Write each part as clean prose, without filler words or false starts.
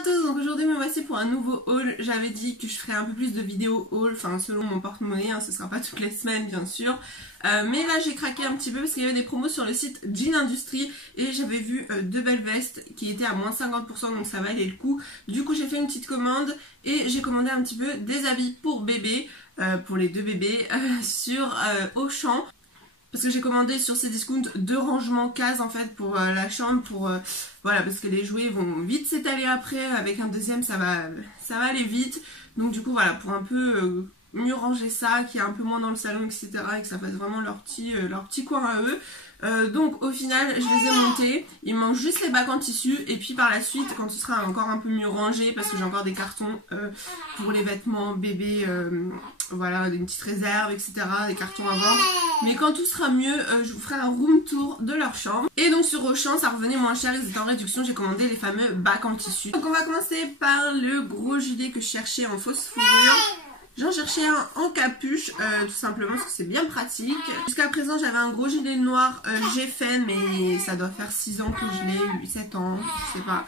à tous, donc aujourd'hui me voici pour un nouveau haul. J'avais dit que je ferais un peu plus de vidéos haul, enfin selon mon porte-monnaie, hein, ce sera pas toutes les semaines bien sûr. Mais là j'ai craqué un petit peu parce qu'il y avait des promos sur le site Jean Industrie et j'avais vu deux belles vestes qui étaient à moins 50%, donc ça valait le coup. Du coup j'ai fait une petite commande et j'ai commandé un petit peu des habits pour bébé, pour les deux bébés, sur Auchan. Parce que j'ai commandé sur Cdiscount 2 rangements cases en fait pour la chambre, pour voilà, parce que les jouets vont vite s'étaler après, avec un deuxième ça va aller vite. Donc du coup voilà, pour un peu mieux ranger ça, qu'il y ait un peu moins dans le salon, etc. et que ça fasse vraiment leur petit coin à eux. Donc au final je les ai montés, il me manque juste les bacs en tissu et puis par la suite quand ce sera encore un peu mieux rangé, parce que j'ai encore des cartons pour les vêtements bébés, voilà, une petite réserve, etc., des cartons à vendre. Mais quand tout sera mieux, je vous ferai un room tour de leur chambre. Et donc sur Auchan ça revenait moins cher, ils étaient en réduction, j'ai commandé les fameux bacs en tissu. Donc on va commencer par le gros gilet que je cherchais en fausse fourrure. J'en cherchais un en capuche, tout simplement parce que c'est bien pratique. Jusqu'à présent j'avais un gros gilet noir Geffen, mais ça doit faire 6 ans que je l'ai, 7 ans, je sais pas.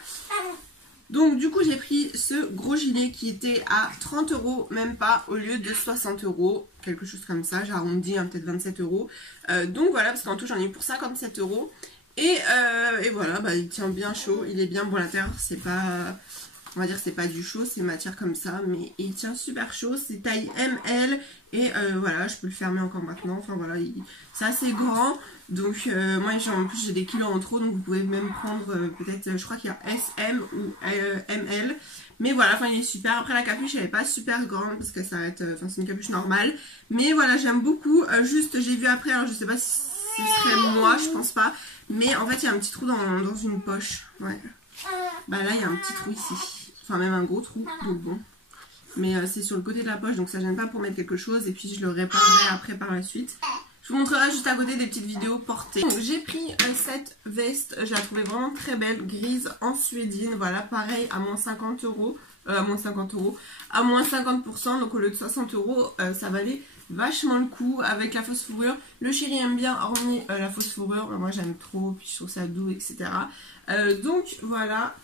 Donc du coup j'ai pris ce gros gilet qui était à 30 €, même pas, au lieu de 60 €, quelque chose comme ça, j'ai arrondi, hein, peut-être 27 €. Donc voilà, parce qu'en tout j'en ai eu pour 57 €. Et voilà, bah, il tient bien chaud, il est bien bon à l'intérieur, c'est pas... On va dire que c'est pas du chaud, c'est matière comme ça, mais il tient super chaud, c'est taille ML et voilà, je peux le fermer encore maintenant, enfin voilà, c'est assez grand, donc moi en plus j'ai des kilos en trop, donc vous pouvez même prendre peut-être, je crois qu'il y a SM ou ML, mais voilà, enfin il est super. Après la capuche elle est pas super grande parce que ça va être, enfin c'est une capuche normale, mais voilà j'aime beaucoup. Juste j'ai vu après, alors je sais pas si ce serait moi, je pense pas, mais en fait il y a un petit trou dans une poche, ouais. Bah là il y a un petit trou ici, enfin même un gros trou, donc bon. Mais c'est sur le côté de la poche, donc ça gêne pas pour mettre quelque chose, et puis je le réparerai après par la suite. Je vous montrerai juste à côté des petites vidéos portées. J'ai pris cette veste, je la trouvais vraiment très belle, grise en suédine, voilà, pareil à moins 50 €, à moins 50%, donc au lieu de 60 €, ça valait vachement le coup avec la fausse fourrure. Le chéri aime bien, hormis la fausse fourrure, moi j'aime trop, puis je trouve ça doux, etc. Donc voilà,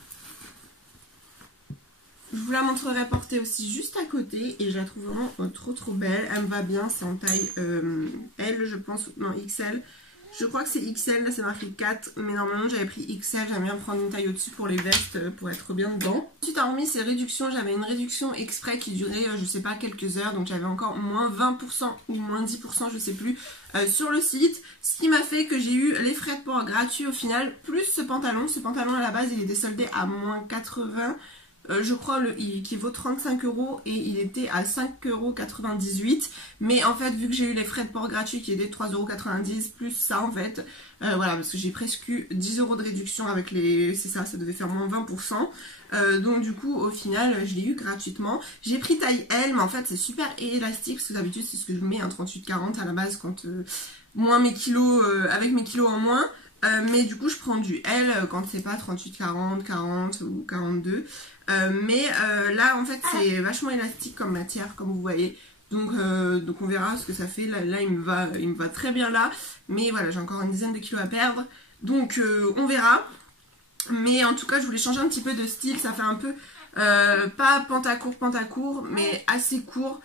je vous la montrerai portée aussi juste à côté et je la trouve vraiment trop belle. Elle me va bien, c'est en taille L je pense, non XL. Je crois que c'est XL, là c'est marqué 4, mais normalement j'avais pris XL, j'aime bien prendre une taille au-dessus pour les vestes, pour être bien dedans. Ensuite hormis ces réductions, j'avais une réduction exprès qui durait je sais pas quelques heures, donc j'avais encore moins 20% ou moins 10% je sais plus sur le site. Ce qui m'a fait que j'ai eu les frais de port gratuits au final, plus ce pantalon. Ce pantalon à la base il était soldé à moins 80, je crois qui vaut 35 € et il était à 5,98 €. Mais en fait, vu que j'ai eu les frais de port gratuits qui étaient 3,90 € plus ça en fait, voilà, parce que j'ai presque eu 10 € de réduction avec les... C'est ça, ça devait faire moins 20%. Donc du coup, au final, je l'ai eu gratuitement. J'ai pris taille L, mais en fait, c'est super élastique parce que d'habitude, c'est ce que je mets, un 38-40 à la base quand... moins mes kilos, avec mes kilos en moins. Mais du coup je prends du L quand c'est pas 38-40, 40 ou 42. Mais là en fait c'est vachement élastique comme matière comme vous voyez. Donc on verra ce que ça fait. Là il me va très bien là. Mais voilà, j'ai encore une dizaine de kilos à perdre. Donc on verra. Mais en tout cas je voulais changer un petit peu de style. Ça fait un peu pas pantacourt mais assez court.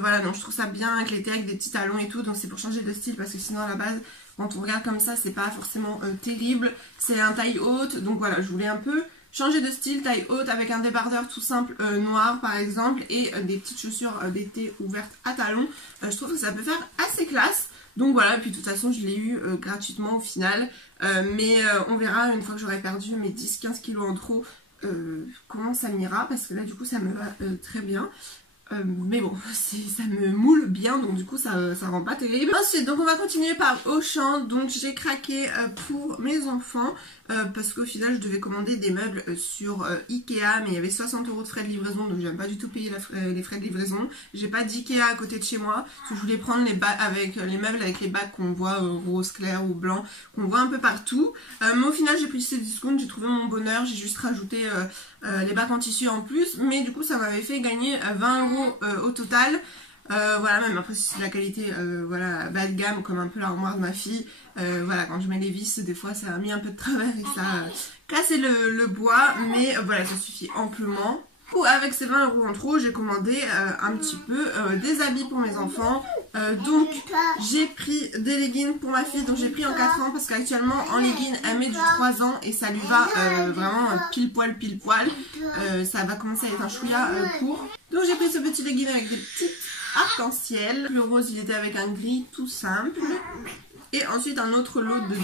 Voilà, donc je trouve ça bien avec l'été, avec des petits talons et tout, donc c'est pour changer de style parce que sinon à la base quand on regarde comme ça c'est pas forcément terrible. C'est un taille haute, donc voilà, je voulais un peu changer de style, taille haute avec un débardeur tout simple noir par exemple et des petites chaussures d'été ouvertes à talons. Je trouve que ça peut faire assez classe. Donc voilà, puis de toute façon je l'ai eu gratuitement au final, mais on verra une fois que j'aurai perdu mes 10-15 kilos en trop comment ça m'ira, parce que là du coup ça me va très bien. Mais bon, ça me moule bien, donc du coup ça rend pas terrible. Ensuite, donc on va continuer par Auchan. Donc j'ai craqué pour mes enfants parce qu'au final je devais commander des meubles sur Ikea, mais il y avait 60 € de frais de livraison, donc j'aime pas du tout payer les frais de livraison. J'ai pas d'Ikea à côté de chez moi, parce que je voulais prendre les meubles avec les bacs qu'on voit rose clair ou blanc, qu'on voit un peu partout. Mais au final j'ai pris Cdiscount, j'ai trouvé mon bonheur, j'ai juste rajouté les bacs en tissu en plus, mais du coup ça m'avait fait gagner 20 € au total. Voilà, même après c'est de la qualité voilà, bas de gamme comme un peu l'armoire de ma fille. Voilà, quand je mets les vis, des fois ça a mis un peu de travers et ça a cassé le bois, mais voilà, ça suffit amplement. Du coup, avec ces 20 € en trop, j'ai commandé un petit peu des habits pour mes enfants. Donc j'ai pris des leggings pour ma fille, donc j'ai pris en 4 ans parce qu'actuellement en leggings elle met du 3 ans et ça lui va vraiment pile poil. Ça va commencer à être un chouïa court. Donc j'ai pris ce petit legging avec des petites arc-en-ciel. Le rose il était avec un gris tout simple. Et ensuite un autre lot de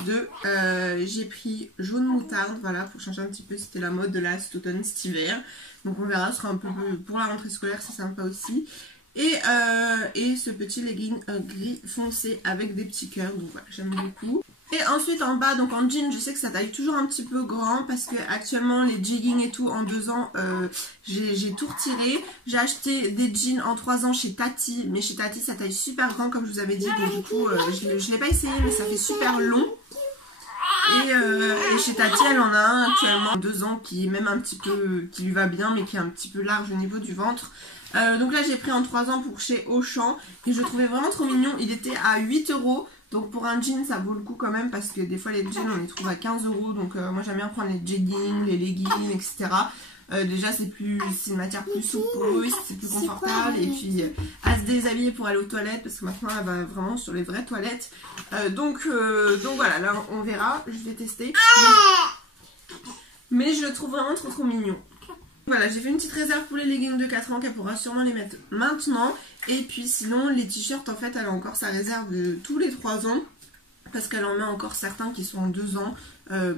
2. J'ai pris jaune moutarde, voilà, pour changer un petit peu, c'était la mode de là cet automne, cet hiver. Donc on verra, ce sera un peu pour la rentrée scolaire, c'est sympa aussi. Et ce petit legging gris foncé avec des petits cœurs, donc voilà, j'aime beaucoup. Et ensuite en bas, donc en jean, je sais que ça taille toujours un petit peu grand parce que actuellement les jeggings et tout en 2 ans, j'ai tout retiré. J'ai acheté des jeans en 3 ans chez Tati, mais chez Tati ça taille super grand comme je vous avais dit, donc du coup je ne l'ai pas essayé mais ça fait super long. Et chez Tati elle en a un actuellement en 2 ans qui est même un petit peu, qui lui va bien mais qui est un petit peu large au niveau du ventre. Donc là j'ai pris en 3 ans pour chez Auchan et je le trouvais vraiment trop mignon, il était à 8 €. Donc pour un jean ça vaut le coup quand même parce que des fois les jeans on les trouve à 15 €. Donc moi j'aime bien prendre les jeggings, les leggings, etc. Déjà c'est une matière plus souple pour eux, c'est plus confortable. Et puis à se déshabiller pour aller aux toilettes parce que maintenant elle va vraiment sur les vraies toilettes. Donc voilà, là on verra, je vais tester. Mais je le trouve vraiment trop mignon. Voilà, j'ai fait une petite réserve pour les leggings de 4 ans qu'elle pourra sûrement les mettre maintenant. Et puis sinon les t-shirts en fait elle a encore sa réserve de tous les 3 ans. Parce qu'elle en met encore certains qui sont en 2 ans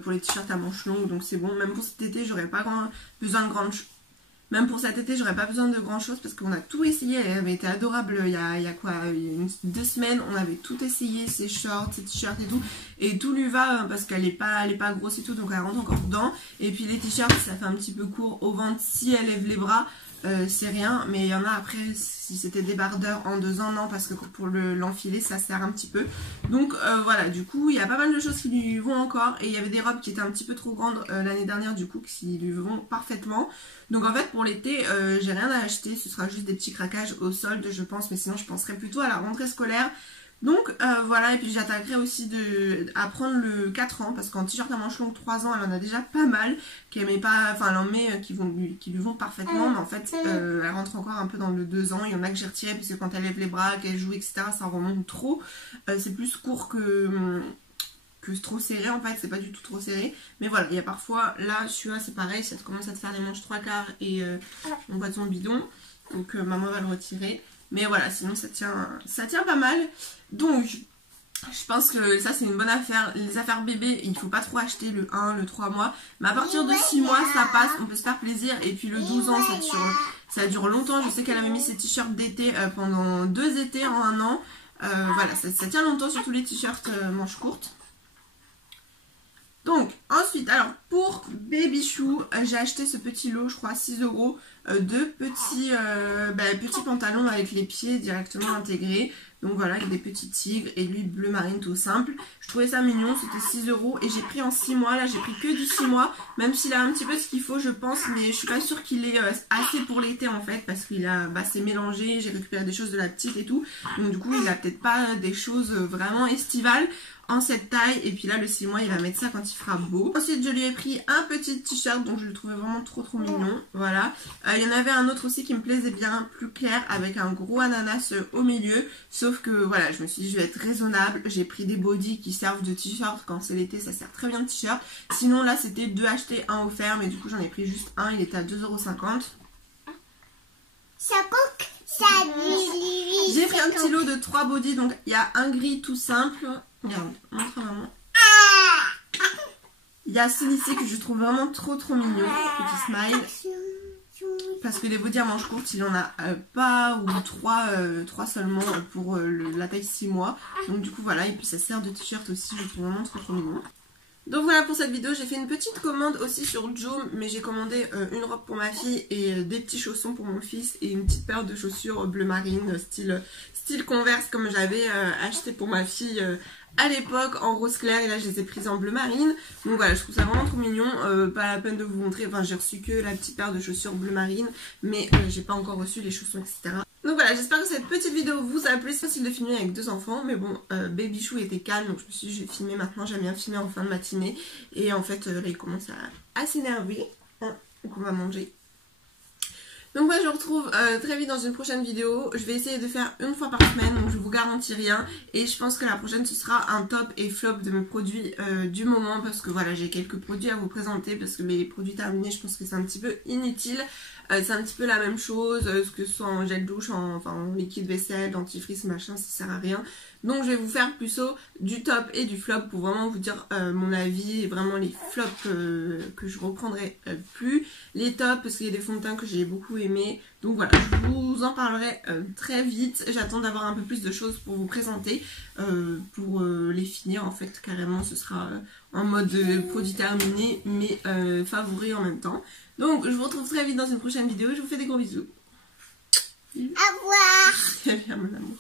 pour les t-shirts à manches longues. Donc c'est bon, même pour cet été j'aurais pas besoin de grandes choses. Même pour cet été, j'aurais pas besoin de grand chose parce qu'on a tout essayé. Elle avait été adorable il y a quoi, 2 semaines. On avait tout essayé, ses shorts, ses t-shirts et tout. Et tout lui va parce qu'elle est pas grosse et tout, donc elle rentre encore dedans. Et puis les t-shirts, ça fait un petit peu court au ventre si elle lève les bras. C'est rien, mais il y en a après, si c'était débardeur en 2 ans, non, parce que pour l'enfiler ça sert un petit peu. Donc voilà, du coup il y a pas mal de choses qui lui vont encore. Et il y avait des robes qui étaient un petit peu trop grandes l'année dernière, du coup qui lui vont parfaitement. Donc en fait pour l'été j'ai rien à acheter, ce sera juste des petits craquages au solde je pense, mais sinon je penserais plutôt à la rentrée scolaire. Donc voilà, et puis j'attaquerai aussi à prendre le 4 ans parce qu'en t-shirt à manches longues 3 ans elle en a déjà pas mal, qu'elle met pas, enfin elle en met qui lui vont parfaitement, mais en fait elle rentre encore un peu dans le 2 ans. Il y en a que j'ai retiré parce que quand elle lève les bras, qu'elle joue etc, ça remonte trop. C'est plus court que trop serré en fait, c'est pas du tout trop serré. Mais voilà, il y a parfois, là celui-là c'est pareil, ça commence à te faire les manches 3/4 et on voit son bidon. Donc maman va le retirer. Mais voilà, sinon ça tient pas mal. Donc je pense que ça c'est une bonne affaire. Les affaires bébés, il faut pas trop acheter le 1, le 3 mois. Mais à partir de 6 mois ça passe, on peut se faire plaisir. Et puis le 12 ans ça dure longtemps. Je sais qu'elle avait mis ses t-shirts d'été pendant 2 étés en 1 an. Voilà, ça tient longtemps, surtout les t-shirts manches courtes. Donc ensuite, alors pour Baby Chou, j'ai acheté ce petit lot, je crois 6 €, de petits pantalons avec les pieds directement intégrés. Donc voilà, avec des petits tigres et lui bleu marine tout simple. Je trouvais ça mignon, c'était 6 € et j'ai pris en 6 mois. Là j'ai pris que du 6 mois, même s'il a un petit peu ce qu'il faut je pense, mais je suis pas sûre qu'il est assez pour l'été en fait, parce qu'il a c'est mélangé, j'ai récupéré des choses de la petite et tout. Donc du coup il a peut-être pas des choses vraiment estivales en cette taille. Et puis là le 6 mois il va mettre ça quand il fera beau. Ensuite je lui ai pris un petit t-shirt, donc je le trouvais vraiment trop mignon. Voilà, il y en avait un autre aussi qui me plaisait bien, plus clair, avec un gros ananas au milieu. Sauf que voilà, je me suis dit je vais être raisonnable. J'ai pris des bodys qui servent de t-shirt, quand c'est l'été ça sert très bien de t-shirt. Sinon là c'était 2 achetés 1 offert, mais du coup j'en ai pris juste un, il était à 2,50 €. J'ai pris un petit lot de 3 bodys, donc il y a un gris tout simple. Regarde, montre à maman. Il y a celui-ci que je trouve vraiment trop mignon, petit smile. Parce que les bodys à manches courtes, il en a pas, ou 3 seulement pour la taille 6 mois. Donc du coup voilà, et puis ça sert de t-shirt aussi, je le trouve vraiment trop mignon. Donc voilà pour cette vidéo, j'ai fait une petite commande aussi sur Joom, mais j'ai commandé une robe pour ma fille et des petits chaussons pour mon fils et une petite paire de chaussures bleu marine style Converse comme j'avais acheté pour ma fille à l'époque en rose clair, et là je les ai prises en bleu marine. Donc voilà, je trouve ça vraiment trop mignon, pas la peine de vous montrer, enfin j'ai reçu que la petite paire de chaussures bleu marine, mais j'ai pas encore reçu les chaussons etc. Donc voilà, j'espère que cette petite vidéo vous a plu. C'est facile de filmer avec 2 enfants, mais bon, Baby Chou était calme, donc je me suis dit je vais filmer maintenant. J'aime bien filmer en fin de matinée. Et en fait, là il commence à s'énerver. Hein, donc on va manger. Donc moi je vous retrouve très vite dans une prochaine vidéo. Je vais essayer de faire une fois par semaine, donc je vous garantis rien. Et je pense que la prochaine ce sera un top et flop de mes produits du moment. Parce que voilà, j'ai quelques produits à vous présenter. Parce que mes produits terminés, je pense que c'est un petit peu inutile. C'est un petit peu la même chose, que ce soit en gel douche, en liquide vaisselle, dentifrice, machin, ça sert à rien. Donc je vais vous faire plutôt du top et du flop pour vraiment vous dire mon avis et vraiment les flops que je reprendrai plus. Les tops parce qu'il y a des fonds de teint que j'ai beaucoup aimé. Donc voilà, je vous en parlerai très vite. J'attends d'avoir un peu plus de choses pour vous présenter, pour les finir en fait carrément. Ce sera en mode produit terminé mais favori en même temps. Donc je vous retrouve très vite dans une prochaine vidéo. Je vous fais des gros bisous. Au revoir. Très bien mon amour.